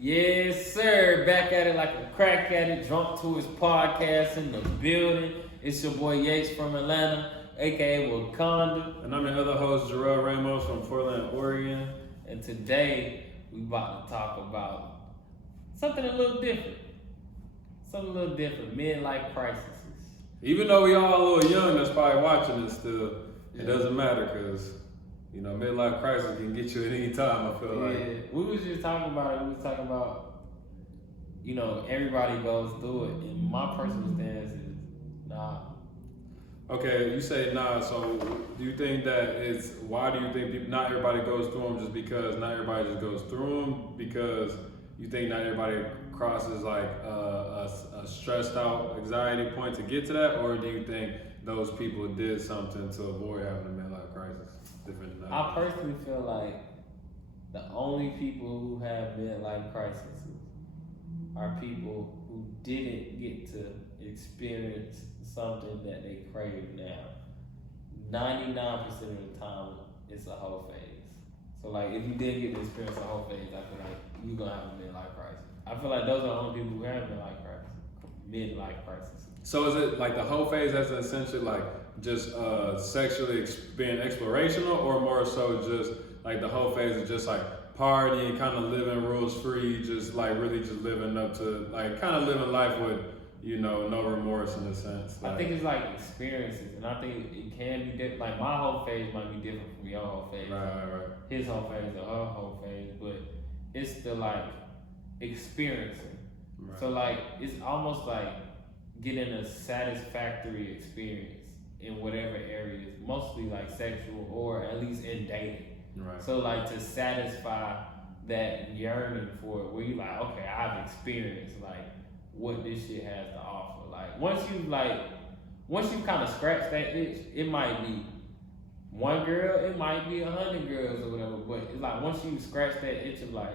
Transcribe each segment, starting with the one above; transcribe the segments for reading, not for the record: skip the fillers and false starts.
Yes, sir. Back at it like a crack addict, drunk to his podcast in the building. It's your boy Yates from Atlanta, aka Wakanda. And I'm your other host, Jarrell Ramos from Portland, Oregon. And today we about to talk about something a little different. Something a little different. Midlife crises. Even though we all a little young that's probably watching this still, it doesn't matter because, midlife crisis can get you at any time, I feel like. We was just talking about it. We was talking about, everybody goes through it. And my personal stance is, nah. Okay, you say nah, so do you think that why do you think not everybody goes through them just because not everybody just goes through them? Because you think not everybody crosses like a stressed out anxiety point to get to that? Or do you think those people did something to avoid having a midlife crisis? Different than I personally feel like the only people who have midlife crises are people who didn't get to experience something that they crave now. 99% of the time, it's a whole phase. So, like, if you didn't get to experience a whole phase, I feel like you're going to have a midlife crisis. I feel like those are the only people who have midlife crisis. So is it like the whole phase that's essentially like just sexually being explorational, or more so just like the whole phase is just like partying, kind of living rules free, just like really just living up to like kind of living life with no remorse in a sense. I think it's like experiences, and I think it can be different. Like my whole phase might be different from your whole phase. Right. His whole phase or her whole phase, but it's still like experiencing. Right. So like it's almost like getting a satisfactory experience in whatever areas, mostly like sexual or at least in dating. Right. So like to satisfy that yearning for it, where you like, okay, I've experienced like what this shit has to offer. Like once you kind of scratch that itch, it might be one girl, it might be 100 girls or whatever. But it's like once you scratch that itch of like,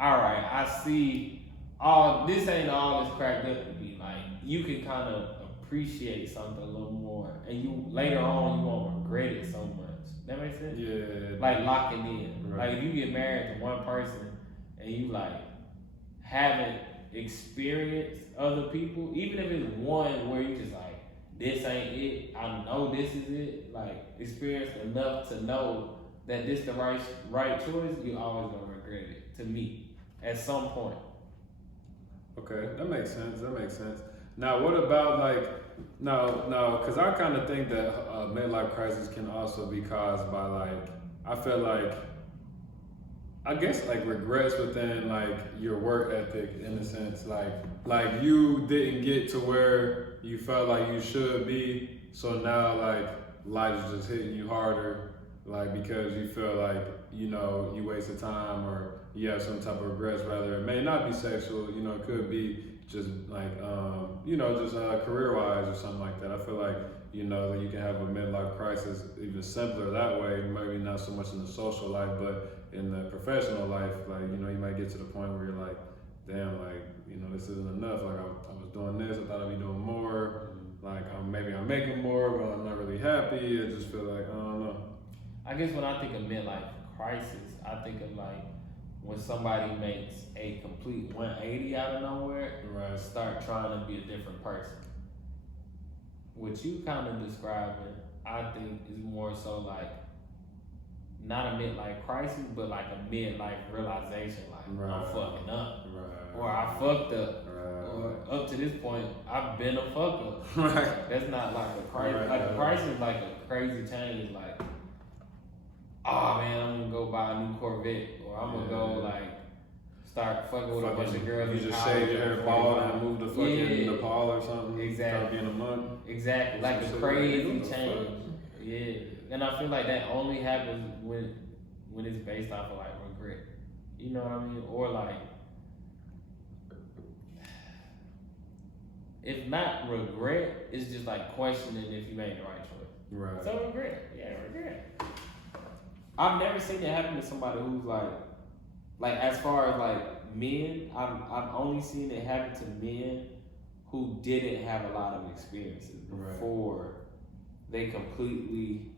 all right, I see this ain't all it's cracked up to be. Like you can kind of appreciate something a little more, and you later on you won't regret it so much. That makes sense? Yeah. Like locking in. Right. Like if you get married to one person and you like haven't experienced other people, even if it's one where you just like, this ain't it, I know this is it, like experience enough to know that this the right choice, you always gonna regret it, to me, at some point. Okay, that makes sense. Now, what about like, no, because I kind of think that midlife crisis can also be caused by like, I feel like, I guess like regrets within like your work ethic in a sense, like you didn't get to where you felt like you should be, so now like life's just hitting you harder, like because you feel like you wasted time or you have some type of regrets. Rather, it may not be sexual, it could be just like just career wise or something like that. I feel like that you can have a midlife crisis even simpler that way. Maybe not so much in the social life, but in the professional life, like you might get to the point where you're like, damn, like this isn't enough. Like I was doing this, I thought I'd be doing more. Like maybe I'm making more, but I'm not really happy. I just feel like I don't know. I guess when I think of midlife crisis, I think of like when somebody makes a complete 180 out of nowhere, Right. Start trying to be a different person. What you kind of describing, I think, is more so like not a midlife crisis, but like a midlife realization, like Right. I'm fucking up, Right. or I fucked up, Right. or up to this point I've been a fuck up. Right. That's not like a crisis. Right. Like a crisis is like a crazy change. Like, oh man, I'm gonna go buy a new Corvette, or I'm gonna go like start fucking with a bunch of girls. You just shave your hair bald and move to fucking Nepal or something. Exactly. Start being a monk. Exactly. Like a crazy change. Yeah. And I feel like that only happens when it's based off of like regret. You know what I mean? Or like, if not regret, it's just like questioning if you made the right choice. Right. So regret. Yeah, regret. I've never seen it happen to somebody who's like as far as like men, I've only seen it happen to men who didn't have a lot of experiences before they completely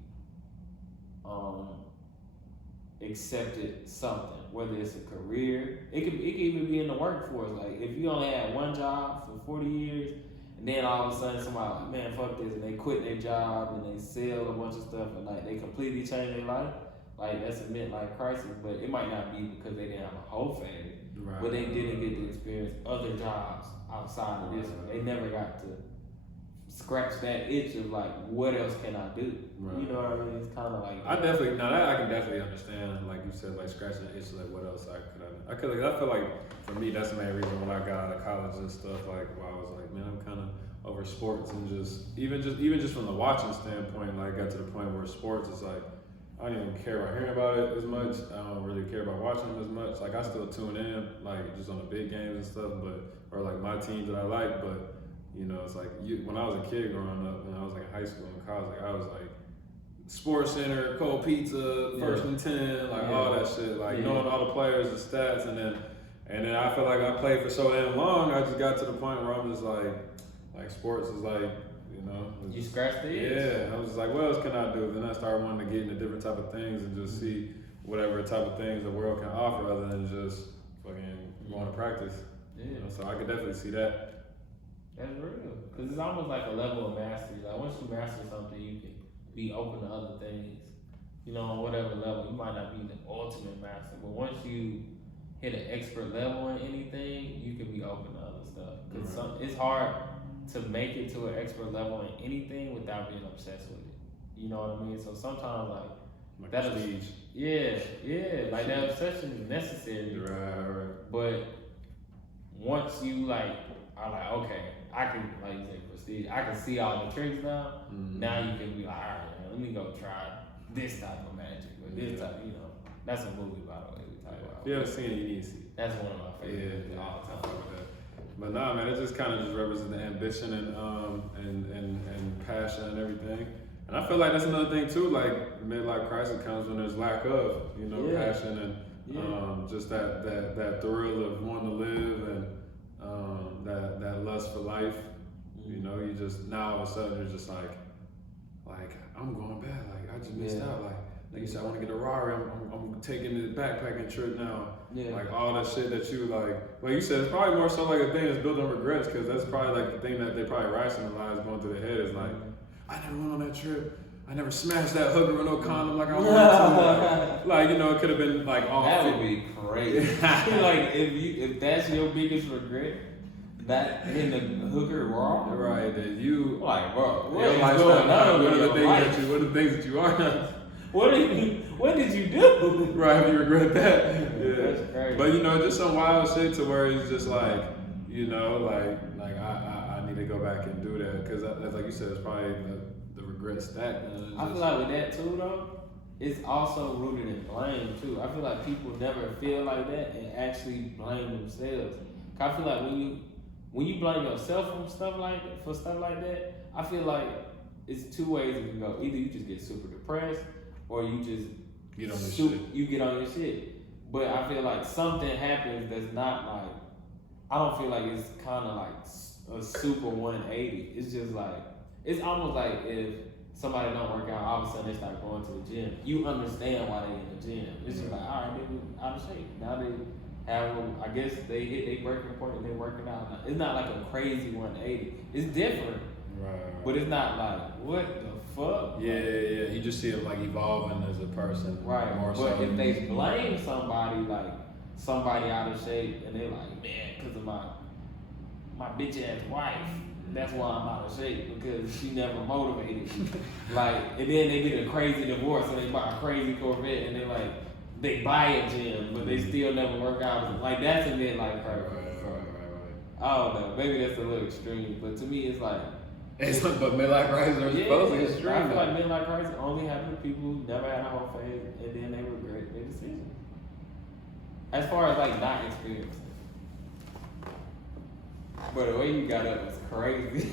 accepted something, whether it's a career, it could even be in the workforce. Like if you only had one job for 40 years, and then all of a sudden somebody like, man, fuck this, and they quit their job and they sell a bunch of stuff and like they completely change their life. Like that's a midlife crisis, but it might not be because they didn't have a whole family, Right. but they didn't get to experience other jobs outside of this. They never got to scratch that itch of like, what else can I do? Right. You know what I mean? It's kind of like I can definitely understand, like you said, like scratching the itch, like what else I feel like for me that's the main reason when I got out of college and stuff, like why I was like, man, I'm kind of over sports and even just from the watching standpoint, like got to the point where sports is like I don't even care about hearing about it as much. I don't really care about watching them as much. Like I still tune in, like just on the big games and stuff, or like my teams that I like, but. You know, it's like when I was a kid growing up, when I was like in high school and college, like I was like Sports Center, Cold Pizza, First and 10, like all that shit, like knowing all the players, the stats, and then I feel like I played for so damn long, I just got to the point where I'm just like sports is like, you know. You scratched the itch. Yeah, I was just like, what else can I do? Then I started wanting to get into different type of things and just see whatever type of things the world can offer other than just fucking going to practice. Yeah. You know, so I could definitely see that. That's real. Because it's almost like a level of mastery. Like, once you master something, you can be open to other things. You know, on whatever level. You might not be the ultimate master, but once you hit an expert level in anything, you can be open to other stuff. Because it's hard to make it to an expert level in anything without being obsessed with it. You know what I mean? So sometimes, like that prestige. Yeah. Like, that obsession is necessary. Right. But once you, like, are like, okay, I can, like you say, prestige. I can see all the tricks now. Mm-hmm. Now you can be like, all right, man, let me go try this type of magic or this type. You know, that's a movie, by the way. We talk about. If you haven't seen it, you need to see it. That's one of my favorite movies all the time. But nah, man, it just kind of just represents the ambition and passion and everything. And I feel like that's another thing too. Like midlife crisis comes when there's lack of, you know, passion and just that thrill of wanting to live and that lust for life. You know, you just now all of a sudden you're just like I'm going bad. Like I just missed out. Like you said, I want to get a Rari. I'm taking the backpacking trip now. Yeah. Like all that shit that you like you said, it's probably more so like a thing that's built on regrets because that's probably like the thing that they probably rationalize going through their head is like, I never went on that trip. I never smashed that hooker with no condom like I wanted to. Like you know, it could have been like all. That would be crazy. Like if that's your biggest regret, that in the hooker raw. Right, that you like, bro, what is going on? What are the things that you are? What did you do? Right, you regret that. Yeah. That's crazy. But you know, just some wild shit to where it's just like, you know, like I need to go back and do that because that's like you said, it's probably the regret stack. I feel like with that too though, it's also rooted in blame too. I feel like people never feel like that and actually blame themselves. I feel like when you blame yourself for stuff like that, I feel like it's two ways it can go. Either you just get super depressed or you just get on your shit. You get on your shit. But I feel like something happens that's not like, I don't feel like it's kind of like a super 180. It's just like, it's almost like if somebody don't work out, all of a sudden they start going to the gym. You understand why they in the gym. It's just like, all right, they out of shape. Now they have, I guess they hit their breaking point and they're working out. It's not like a crazy 180. It's different. Right. But it's not like, what the fuck? Yeah. You just see it like evolving as a person. Right. More but so if they blame somebody, like somebody out of shape, and they're like, man, because of my bitch ass wife, that's why I'm out of shape, because she never motivated me. Like, and then they get a crazy divorce and they buy a crazy Corvette and they buy a gym, but they still never work out. Like, that's a midlife crisis. Right. I don't know. Maybe that's a little extreme, but to me, it's like. But midlife crisis are supposed to be extreme. I feel like midlife crisis only happen to people who never had a whole phase and then they regret their decision. As far as like not experiencing. But the way you got up was crazy.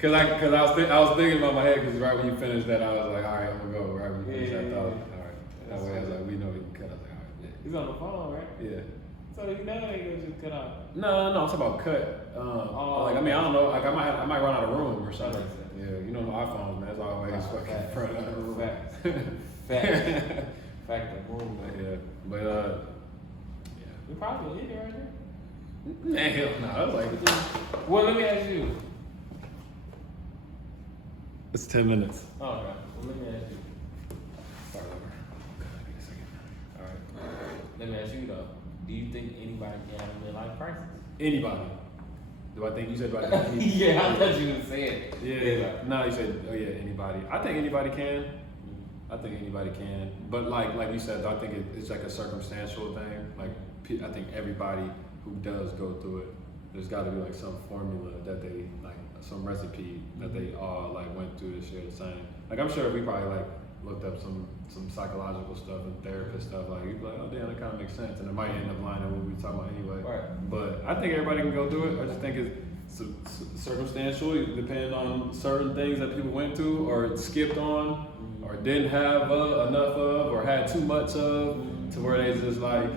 Cause I was thinking about my head because right when you finished that I was like, all right, I'm gonna go. Right when you finished that, all right. That way I was like, we know we can cut. I was like, all right, yeah. He's on the phone, right? Yeah. So you know they gonna just cut out. No, I'm talking about cut. Like I mean, I don't know. Like I might run out of room or something. Yeah, you know my iPhones, man. It's always fucking in front of the room. Facts. Fact of moon. Yeah, but yeah. We probably hit it right there. Man, hell no. I was like, Well, let me ask you. it's 10 minutes. Oh, okay. Well, let me ask you. Start over. God, give me a second. All right. Let me ask you though. Do you think anybody can have a midlife crisis? Anybody? Do I think you said do I think anybody? Yeah, I thought you would say it. Yeah. No, you said anybody. I think anybody can. I think anybody can. But like you said, I think it's like a circumstantial thing. Like I think everybody who does go through it, there's got to be like some formula that they like, some recipe that they all like went through to share the same. Like I'm sure we probably like looked up some psychological stuff and therapist stuff. Like you'd be like, oh damn, that kind of makes sense, and it might end up lining what we were talking about anyway. Right. But I think everybody can go through it. I just think it's circumstantial, depending on certain things that people went through or skipped on, or didn't have enough of, or had too much of, to where they just like,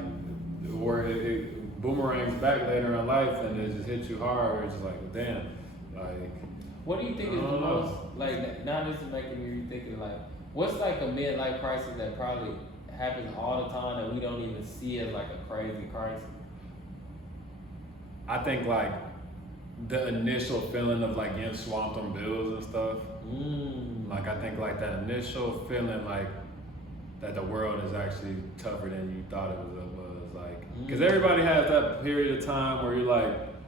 where it boomerangs back later in life and it just hits you hard. Where it's just like, damn, like. What do you think is the most, like, now this is making me rethink, like, what's like a midlife crisis that probably happens all the time that we don't even see as like a crazy crisis? I think like the initial feeling of like getting swamped on bills and stuff. Like I think like that initial feeling like that the world is actually tougher than you thought it was like, because everybody has that period of time where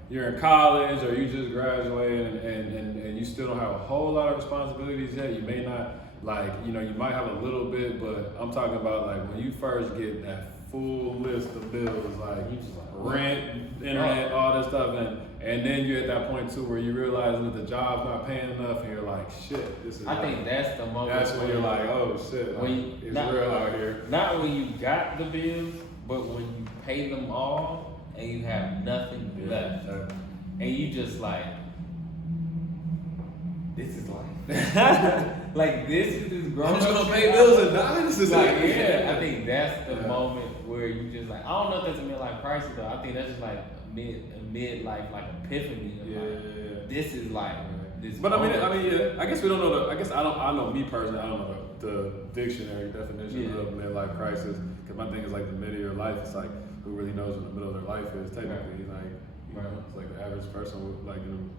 you're in college or you just graduated and you still don't have a whole lot of responsibilities yet. You may not, like, you know, you might have a little bit, but I'm talking about like when you first get that full list of bills, like rent, internet, all this stuff, and then you're at that point too where you realize that the job's not paying enough and you're like, shit, this is. I think that's the moment. That's when you're like, oh shit, like, it's real out here. Not when you got the bills, but when you pay them all and you have nothing left, and you just like, this is life. Like this is this grown. I'm just gonna pay bills and die. This is like, yeah. I think that's the moment where you just like, I don't know if that's a midlife crisis though. I think that's just like a midlife like epiphany. Of like, this is like this. But I mean, yeah. I guess we don't know I guess I know me personally. I don't know the dictionary definition of midlife crisis, because my thing is like the middle of your life. It's like who really knows what the middle of their life is technically. Like you know, it's like the average person with like in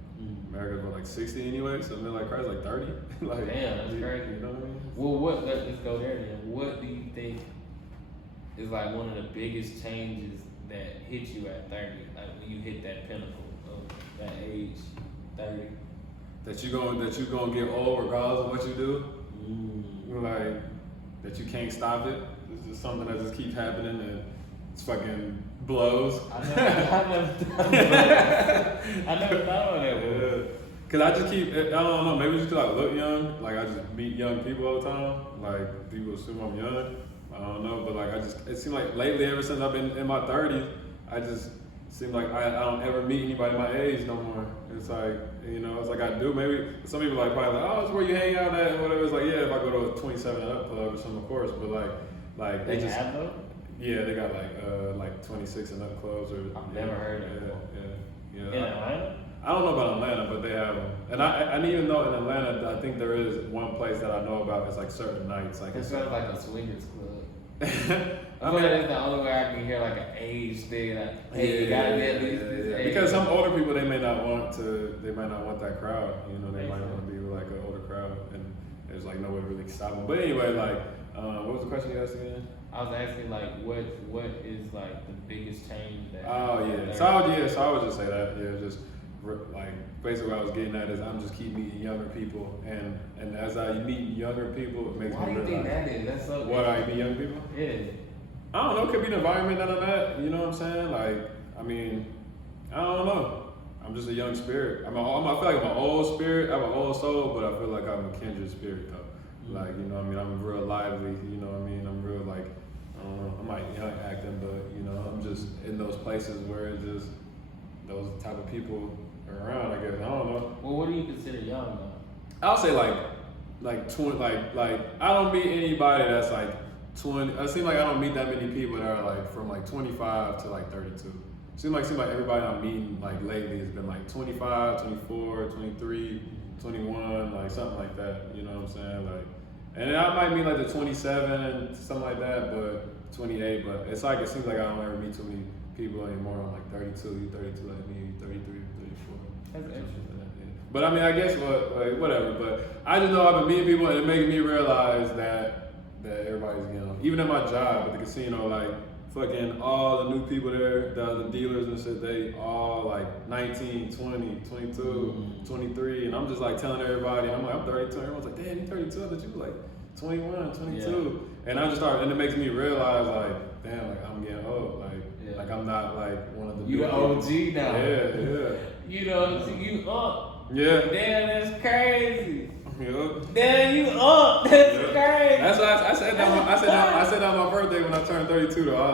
America for like 60 anyway. So midlife crisis like 30. Like damn, that's crazy. You know what I mean? Well, let's go there then. What do you think is like one of the biggest changes that hit you at 30? Like when you hit that pinnacle of that age, 30. That you gonna get old regardless of what you do. Like that you can't stop it. It's just something that just keeps happening and it's fucking blows. I never thought of that. Yeah. Cause I just keep, I don't know, maybe just cause I look young. Like I just meet young people all the time. Like people assume I'm young. I don't know, but like it seems like lately, ever since I've been in my 30s, I just seem like I don't ever meet anybody my age no more. It's like, you know, it's like I do. Maybe some people like probably like, oh, it's where you hang out at and whatever. It's like, yeah, if I go to a 27 and up club or something, of course. But like they just have those? Yeah, they got like 26 and up clubs. Or I've never heard of it. Yeah. In Atlanta? I don't know about Atlanta, but they have them. And I even know in Atlanta, I think there is one place that I know about. It's like certain nights. Like it sounds like a swingers club. I mean, that's the only way I can hear like an age thing. Like, hey, you gotta be at least this age. Because some older people, they might not want that crowd. You know, they might want to be with like an older crowd, and there's like no way to really stop them. But anyway, like, what was the question you asked again? I was asking like, what is like the biggest change that? Oh yeah, so I would just say that. Yeah, just like basically what I was getting at is I'm just keep meeting younger people, and as I meet younger people, it makes me realize. Why do you think that is? That's so. What I meet young people? Yeah. I don't know. It could be the environment that I'm at. You know what I'm saying? Like, I mean, I don't know. I'm just a young spirit. I feel like I'm an old spirit. I have an old soul, but I feel like I'm a kindred spirit though. Like, you know what I mean? I'm real lively. You know what I mean? I'm real like, I don't know. I'm like young acting, but you know, I'm just in those places where it's just those type of people are around. I guess I don't know. Well, what do you consider young though? I'll say like 20. Like I don't meet anybody that's like 20. It seems like I don't meet that many people that are like from like 25 to like 32. Seems like everybody I'm meeting like lately has been like 25, 24, 23, 21, like something like that. You know what I'm saying? Like, And I might mean like the 27, something like that, but 28. But it's like it seems like I don't ever meet too many people anymore. I'm like 32, you 32 like me, you 33, 34. That's interesting. But I mean, I guess whatever. But I just know I've been meeting people, and it making me realize that everybody's even at my job at the casino, like fucking all the new people there, the dealers and shit, they all like 19, 20, 22, 23, and I'm just like telling everybody, and I'm like, I'm 32. Everyone's like, damn, you 32? I thought you were like 21, 22. Yeah. And I just started, and it makes me realize like, damn, like I'm getting old, like I'm not like one of the. You the OG now. Yeah. You know, you up. Yeah. Damn, that's crazy. Yep. Damn, you up. That's crazy. That's why I said that on my birthday when I turned 32 though. I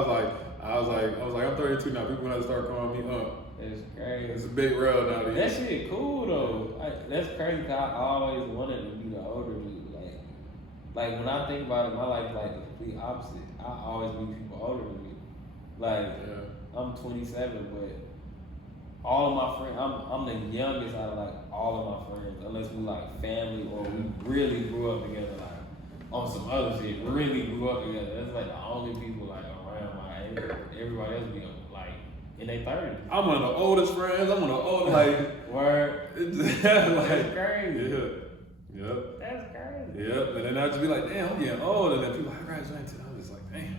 was like, I'm 32 now. People gonna start calling me up. That's crazy. It's a big rail now. That shit cool though. That's crazy because I always wanted to be the older dude. Like when I think about it, my life like the complete opposite. I always meet people older than me. Like I'm 27, but all of my friends, I'm the youngest out of like all of my friends, unless we like family or we really grew up together, like on some other shit. We really grew up together. That's like the only people like around my age. Everybody else be like in their 30s. I'm one of the oldest friends. I'm one of the old like word. like That's crazy. Yeah. Yep. That's crazy. Yep. And then I just be like, damn, I'm getting old. And then people like, I graduated today. I'm just like, damn.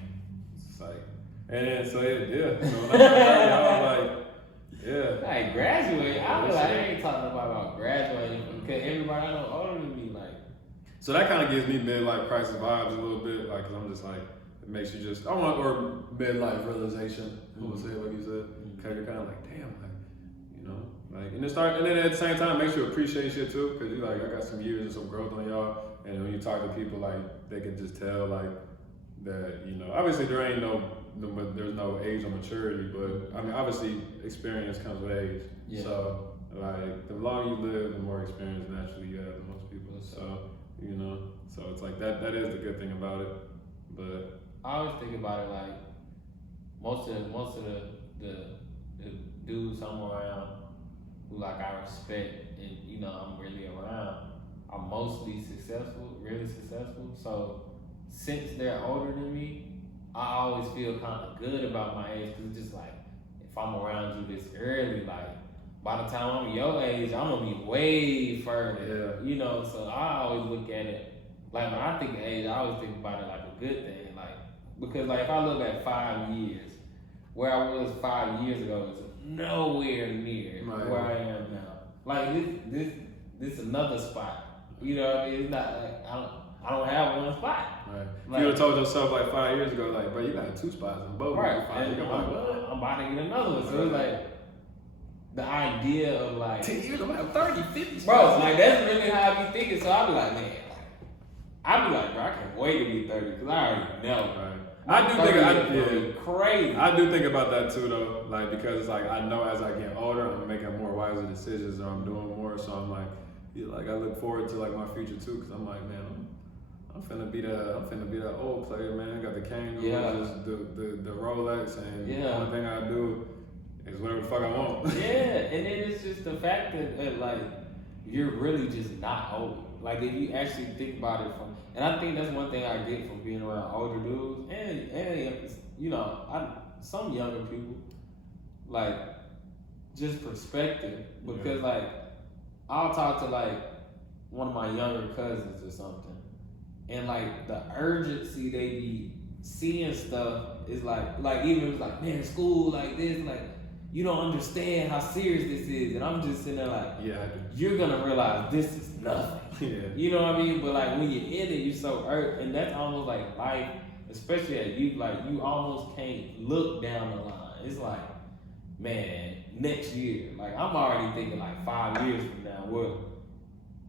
It's just like, and then so yeah. So when I turned 30, I was like. Yeah. Like graduate, I was like, I ain't talking about graduating because everybody I know older than me, like. So that kind of gives me midlife crisis vibes a little bit, like, cause I'm just like, it makes you just, or midlife realization. We'll say what you said, cause you're kind of like, damn, like, and then at the same time, it makes you appreciate shit too, cause you like, I got some years and some growth on y'all, and when you talk to people, like, they can just tell, like, that, obviously there's no age or maturity, but I mean, obviously experience comes with age. Yeah. So, like, the longer you live, the more experience naturally you have than most people. So, so it's like that is the good thing about it. But I always think about it like most of the dudes I'm around who like I respect and I'm really around are mostly successful, really successful. So since they're older than me, I always feel kind of good about my age because it's just like, if I'm around you this early, like, by the time I'm your age, I'm gonna be way further. Yeah. So I always look at it, like when I think of age, I always think about it like a good thing. Like, because like if I look at 5 years, where I was 5 years ago is nowhere near where I am now. Like this another spot. You know what I mean? It's not like I don't have one spot. Right. Like, you would have told yourself like 5 years ago, like, bro, you got 2 spots in both. Right. And I'm about to get another one. So it's like the idea of like 10 years, I'm at 30, 50 spots. Bro, like that's really how I be thinking. So I be like, man, bro, I can't wait to be 30 because I already know. Right. I do think crazy. I do think about that too though, like because it's like I know as I get older, I'm making more wiser decisions and I'm doing more. So I'm like, I look forward to like my future too, because I'm like, man, I'm finna be that old player, man. I got the kangaroo, just the Rolex, and the only thing I do is whatever the fuck I want. Yeah, and then it's just the fact that like you're really just not old. Like if you actually think about it and I think that's one thing I get from being around older dudes and some younger people, like just perspective, because like I'll talk to like one of my younger cousins or something, and like the urgency they be seeing stuff is like even if it's like, man, school like this, like you don't understand how serious this is, and I'm just sitting there like, you're gonna realize this is nothing. You know what I mean? But like when you're in it, you're so and that's almost like life, especially at you, like you almost can't look down the line. It's like, man, next year, like I'm already thinking like 5 years from now,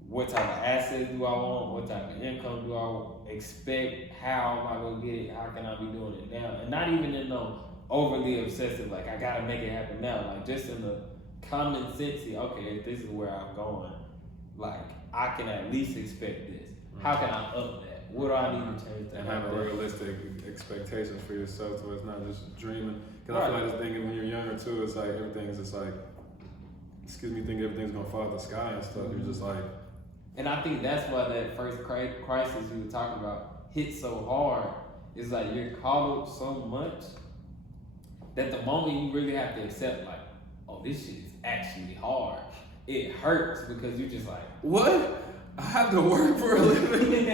what type of assets do I want? What type of income do I expect? How am I gonna get it? How can I be doing it now? And not even in no overly obsessive, like I gotta make it happen now. Like just in the common sense, okay, if this is where I'm going, like I can at least expect this. How can I up that? What do I need to change that? And have a realistic expectation for yourself, so it's not just dreaming. Because I feel like this thing when you're younger too, it's like everything's just like, think everything's gonna fall out the sky and stuff. You're just like, And I think that's why that first crisis you were talking about hit so hard. It's like you're caught up so much that the moment you really have to accept, like, oh, this shit is actually hard. It hurts because you're just like, what? I have to work for a living.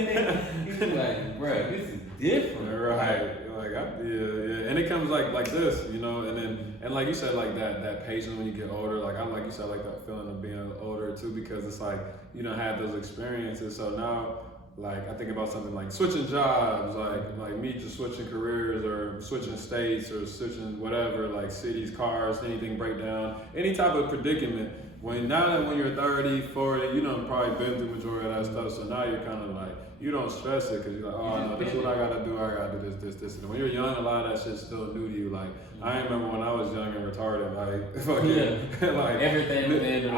you're like, bro, this is different. Right. Like, yeah. And it comes like this, you know, and like you said, like that patience when you get older. Like like you said, like that feeling of being older too, because it's like you don't have those experiences. So now, like I think about something like switching jobs, like me just switching careers or switching states or switching whatever, like cities, cars, anything break down, any type of predicament. When you're 30, 40, you know, probably been through the majority of that stuff. So now you're kind of like, you don't stress it because you're like, oh, no, this is what I gotta do. I gotta do this. And when you're young, a lot of that shit's still new to you. Like, I remember when I was young and retarded, like, fucking, like everything.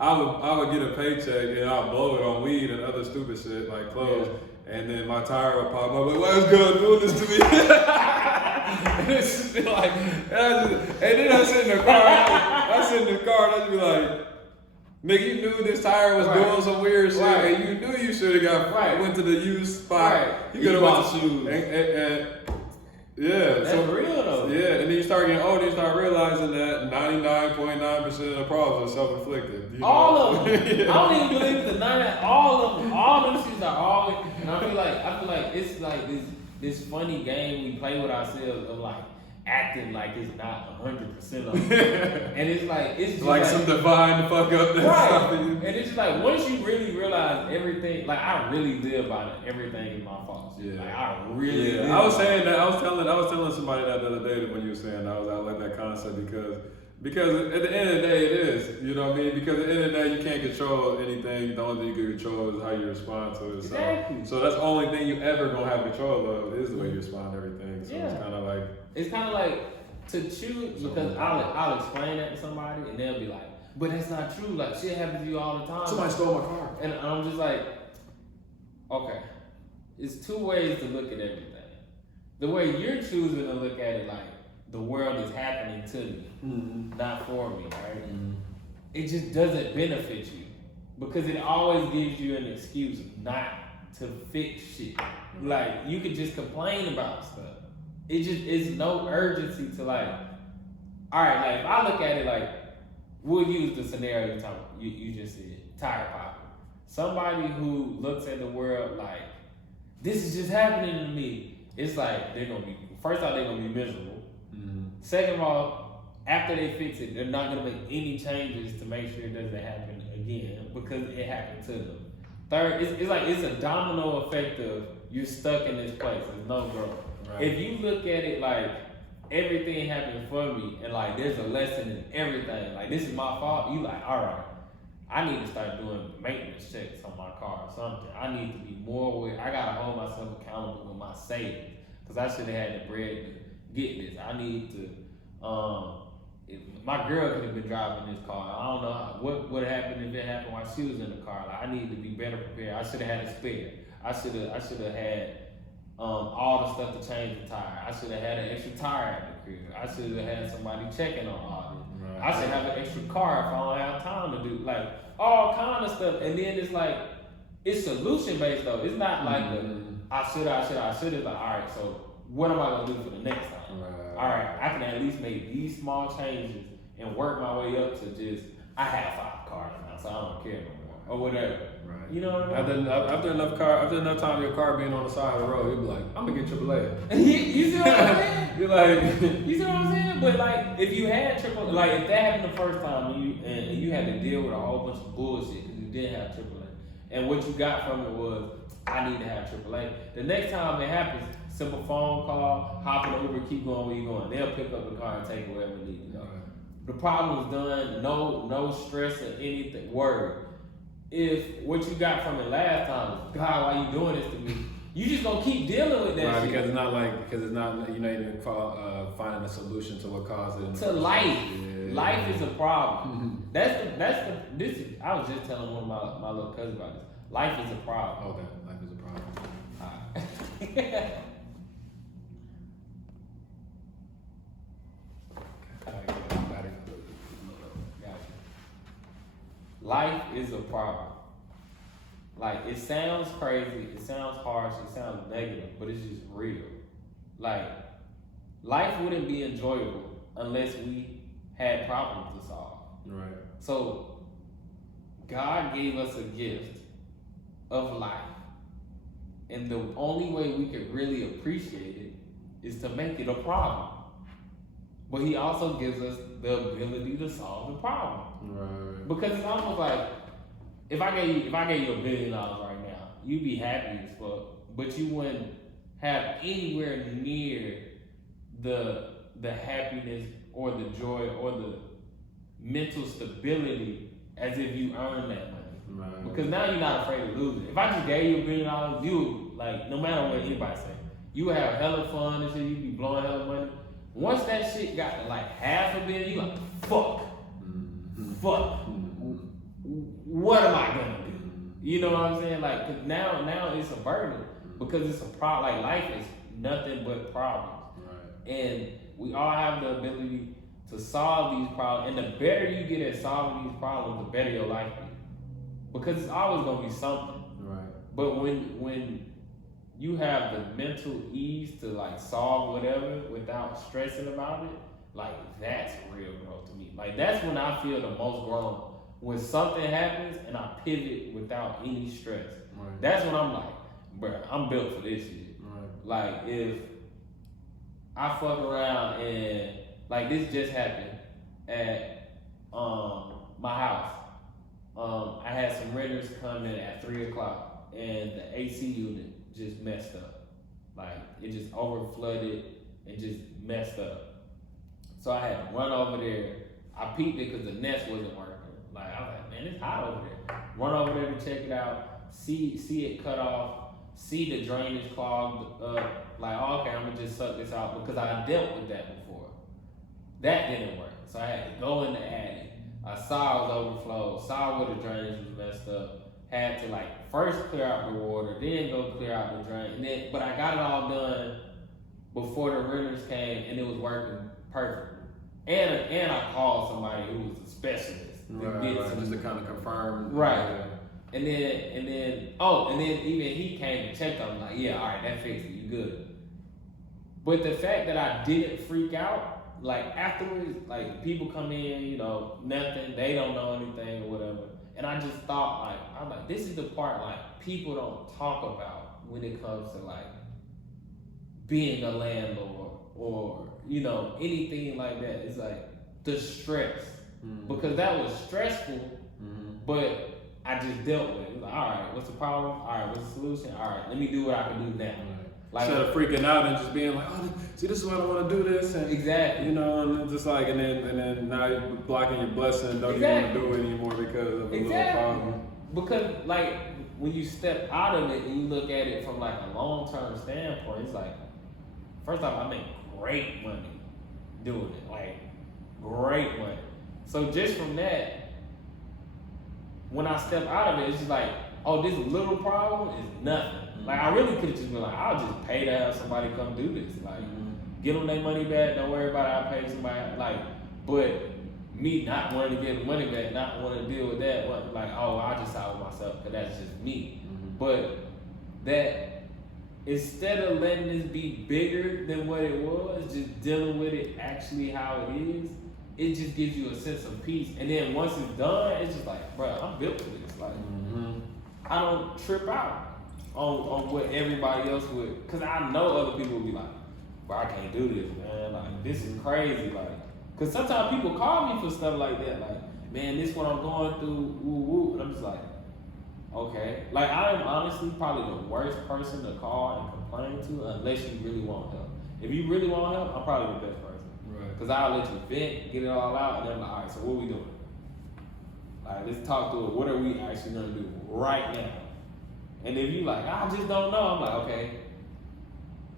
I would get a paycheck and I'd blow it on weed and other stupid shit like clothes. Yeah. And then my tire would pop up. Like, why is God doing this to me? And it's just like, and then I sit in the car. And I'd be like, nigga, you knew this tire was doing some weird shit, and you knew you should have got went to the used spot. You could have bought shoes. And yeah, that's so real though. Yeah, and then you start getting older, you start realizing that 99.9% of the problems are self-inflicted. You know? All of them. I don't even believe the 99. All of them. All of them shits are always. And I feel like it's like this funny game we play with ourselves of like acting like it's not 100% of it. And it's just like some divine fuck up that's stopping you. And it's just like once you really realize everything, like I really live by it. Everything is my fault. Yeah. Like I really live I was saying that I was telling somebody that the other day when you were saying that I like that concept because at the end of the day it is. You know what I mean? Because at the end of the day you can't control anything. The only thing you can control is how you respond to it. Exactly. So that's the only thing you ever gonna have control of is the way you respond to everything. So it's kind of like to choose, because I'll explain that to somebody and they'll be like, but that's not true. Like shit happens to you all the time. Somebody stole my car. And I'm just like, okay, it's two ways to look at everything. The way you're choosing to look at it, like the world is happening to me, not for me, right? Mm-hmm. It just doesn't benefit you because it always gives you an excuse not to fix shit. Like you could just complain about stuff. It's no urgency to like, all right, like if I look at it like, we'll use the scenario you just said, tire popping. Somebody who looks at the world like, this is just happening to me. It's like, first off, they're gonna be miserable. Mm-hmm. Second of all, after they fix it, they're not gonna make any changes to make sure it doesn't happen again because it happened to them. Third, it's a domino effect of you're stuck in this place. There's no growth. Right. If you look at it like everything happened for me and like there's a lesson in everything, like this is my fault, you like, all right, I need to start doing maintenance checks on my car or something. I need to be more aware. I gotta hold myself accountable with my savings because I should have had the bread to get this. I need to, my girl could have been driving this car. I don't know what would have happened if it happened while she was in the car. Like I need to be better prepared. I should have had a spare. I should have had all the stuff to change the tire. I should have had an extra tire at the crib. I should have had somebody checking on all this. Right. I should have an extra car if I don't have time to do like all kind of stuff. And then it's like it's solution based though. It's not like I should. It's like, all right, so what am I gonna do for the next time? Right. All right, I can at least make these small changes and work my way up to just I have 5 cars now, so I don't care no more or whatever. Right. You know what I mean? After enough time your car being on the side of the road, you'll be like, I'm gonna get AAA. You see what I'm saying? You're like, you see what I'm saying? But like, if you had AAA, like if that happened the first time and you had to deal with a whole bunch of bullshit because you didn't have AAA, and what you got from it was, I need to have AAA. The next time it happens, simple phone call, hop in the Uber, keep going where you're going. They'll pick up the car and take it wherever it needs to go. Right. The problem is done. No stress or anything. Word. If what you got from it last time is, God, why you doing this to me? You just gonna keep dealing with that shit. Because it's not you're not even finding a solution to what caused it. To life. Yeah. Life is a problem. This is, I was just telling one of my little cousins about this. Life is a problem. Okay, life is a problem. Alright. Life is a problem. Like, it sounds crazy, it sounds harsh, it sounds negative, but it's just real. Like, life wouldn't be enjoyable unless we had problems to solve. Right. So, God gave us a gift of life. And the only way we could really appreciate it is to make it a problem. But he also gives us the ability to solve the problem. Right. Because it's almost like, if I gave you $1 billion right now, you'd be happy as fuck, but you wouldn't have anywhere near the happiness or the joy or the mental stability as if you earned that money. Right. Because now you're not afraid of losing. If I just gave you $1 billion, you would, like, no matter what anybody say, you would have hella fun and shit, you'd be blowing hella money. Once that shit got to like $500 million, you like, fuck. Fuck. What am I gonna do? You know what I'm saying? Like, cause now it's a burden because it's a problem. Like, life is nothing but problems. Right. And we all have the ability to solve these problems. And the better you get at solving these problems, the better your life is. Because it's always gonna be something. Right. But when you have the mental ease to like solve whatever without stressing about it, like, that's real growth to me. Like, that's when I feel the most grown. When something happens and I pivot without any stress. Right. That's when I'm like, bruh, I'm built for this shit. Right. Like, if I fuck around and, like, this just happened at my house. I had some renters come in at 3 o'clock and the AC unit just messed up. Like, it just over flooded and just messed up. So I had to run over there. I peeped it because the nest wasn't working. Like, I was like, man, it's hot over there. Run over there to check it out, see it cut off, see the drainage clogged up. Like, oh, okay, I'm gonna just suck this out because I dealt with that before. That didn't work. So I had to go in the attic. I saw it was overflowed, saw where the drainage was messed up. Had to, like, first clear out the water, then go clear out the drain. And then, but I got it all done before the renters came and it was working perfectly. And I called somebody who was a specialist. Right. Just to kind of confirm. Right. And then even he came and checked on me, like, yeah, all right, that fixed it, you good. But the fact that I didn't freak out, like, afterwards, like, people come in, you know, nothing, they don't know anything or whatever. And I just thought, like, I'm like, this is the part, like, people don't talk about when it comes to, like, being a landlord or, you know, anything like that. It's like the stress. Because that was stressful, but I just dealt with it. It was like, all right, what's the problem? All right, what's the solution? All right, let me do what I can do now. Like, instead of freaking out and just being like, oh, see, this is why I don't want to do this. And, exactly. You know, and just like, and then now you're blocking your blessing, don't even want to do it anymore because of a little problem. Because, like, when you step out of it and you look at it from, like, a long-term standpoint, it's like, first off, I make great money doing it. Like, great money. So just from that, when I step out of it, it's just like, oh, this little problem is nothing. Like, I really could have just been like, I'll just pay to have somebody come do this. Like, give them their money back, don't worry about it, I'll pay somebody. Like, but me not wanting to give the money back, not wanting to deal with that, like, oh, I'll just solve it myself, because that's just me. But that, instead of letting this be bigger than what it was, just dealing with it actually how it is, it just gives you a sense of peace. And then once it's done, it's just like, bro, I'm built for this. Like, I don't trip out on what everybody else would, because I know other people would be like, bro, I can't do this, man. Like, this is crazy. Like, because sometimes people call me for stuff like that. Like, man, this is what I'm going through, woo woo. And I'm just like, okay. Like, I am honestly probably the worst person to call and complain to unless you really want help. If you really want help, I'm probably the best person. Because I'll let you vent, get it all out, and then I'm like, all right, so what are we doing? Like, let's talk through it. What are we actually going to do right now? And if you like, I just don't know, I'm like, okay,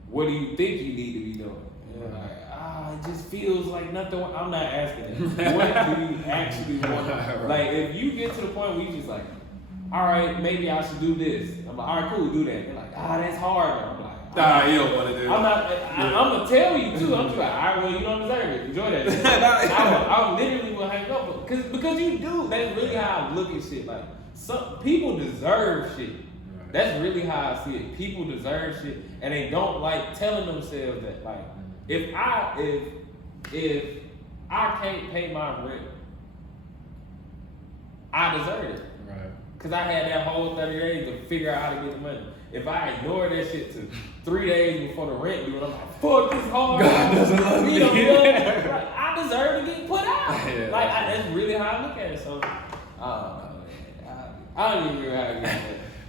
what do you think you need to be doing? And you're like, it just feels like nothing. I'm not asking that. What do you actually want? Like, if you get to the point where you just like, all right, maybe I should do this. I'm like, all right, cool, do that. They're like, that's hard. I'm like, you don't want to do it. I'm gonna tell you too. I'm just like, all right, well, you don't deserve it. Enjoy that. I literally will hang up because you do. That's really how I look at shit. Like, some people deserve shit. Right. That's really how I see it. People deserve shit, and they don't like telling themselves that. Like, if I can't pay my rent, I deserve it. Right. Cause I had that whole 30 days to figure out how to get the money. If I ignore that shit to 3 days before the rent due, and I'm like, fuck this hard. God doesn't love me. Like, I deserve to get put out. Yeah, like that's really how I look at it. So I don't know, man. I don't even remember how I get that.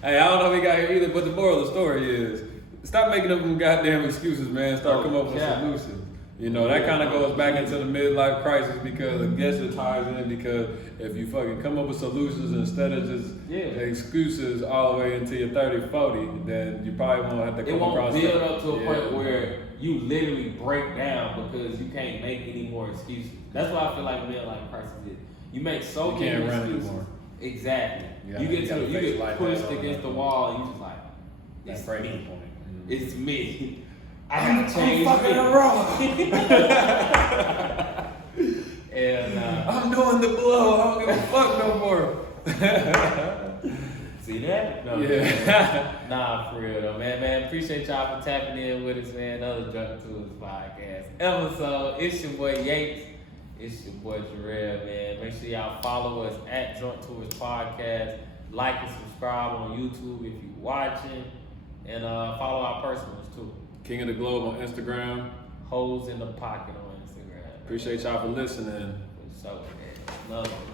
Hey, I don't know if we got here either, but the moral of the story is stop making up them goddamn excuses, man. Start coming up with solutions. You know, that kind of goes back into the midlife crisis because I guess it ties in because if you fucking come up with solutions instead of just excuses all the way into your 30, 40, then you probably won't have to come across it. It won't build up to a point where you literally break down because you can't make any more excuses. That's why I feel like midlife crisis is. You make so many excuses. Can't run anymore. Exactly. You get pushed against the wall and you just like, it's me. It's me. I have changed. I'm fucking wrong. And I'm doing the blow. I don't give a fuck no more. See that? No, nah, for real though, man. Man, appreciate y'all for tapping in with us, man. Another Drunk to Us podcast episode. It's your boy Yates. It's your boy Jarrell, man. Make sure y'all follow us at Drunk to Us podcast. Like and subscribe on YouTube if you're watching, and follow our personals too. King of the Globe on Instagram. Holes in the Pocket on Instagram. Appreciate y'all for listening. So, man, love you.